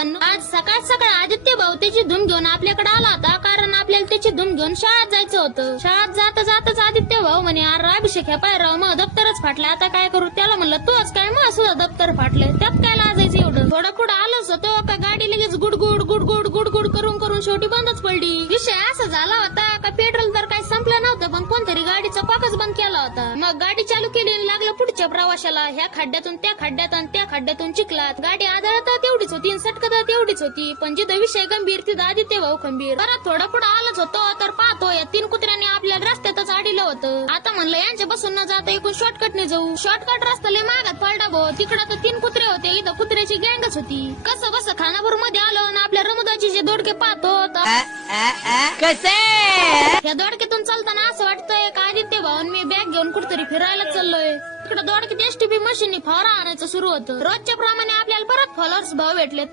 भावांनो, आज सकाळ सकाळ आदित्य भाऊ त्याची धूम घेऊन आपल्याकडे आला होता, कारण आपल्याला त्याची धूम घेऊन शाळेत जायचं होतं. शाळेत जाता जाताच आदित्य भाऊ म्हणे, अरे अभिषेक ह्या पाय राव मग दप्तरच फाटलं, आता काय करू. त्याला म्हणलं तूच काय मग सुद्धा दप्तर फाटलं, त्यात काय लाजायचं एवढं. थोडं पुढं आलोच होतो का गाडी लगेच गुडगुड गुडगुड गुडगुड करून करून शेवटी बंदच पडली. विषय असा झाला होता का पेट्रोल तर काही संपलं नव्हतं, पण कोणतरी गाडीचा पाकच बंद केला होता. मग गाडी चालू केली आणि लागलं पुढच्या प्रवाशाला. ह्या खड्ड्यातून त्या खड्ड्यात आणि त्या खड्ड्यातून चिखलात. गाडी आदळता तेवढीच होती, सटकत तेवढीच होती, पण जिथं विषय गंभीर तिथं आदित्य भाऊ खंबीर. परत थोडं पुढे आलंच होतो तर पाहतो या 3 कुत्र्यांनी आपल्या रस्त्यातच आडिलं होतं. आता म्हणलं यांच्या बसून न जाता एकूण शॉर्टकटने जाऊ. शॉर्टकट रस्ता लय मागात पडला भाऊ. तिकडं तर 3 कुत्रे होते, इथं कुत्र्याची गँगच होती. कसं बस खानापूर मध्ये आलो आणि आपल्या रमुदाची जे दोडके पाहतो कसे या दोडक्यातून चालताना असं वाटतंय का आदित्य भाऊ मी बॅग घेऊन कुठतरी फिरायला चाललोय. तिकडे दोडक्यात एसटीपी मशीननी फवारा आणायचं सुरू होतं. रोजच्या प्रमाणे आपल्याला परत फॉलोअर्स भाव भेटले.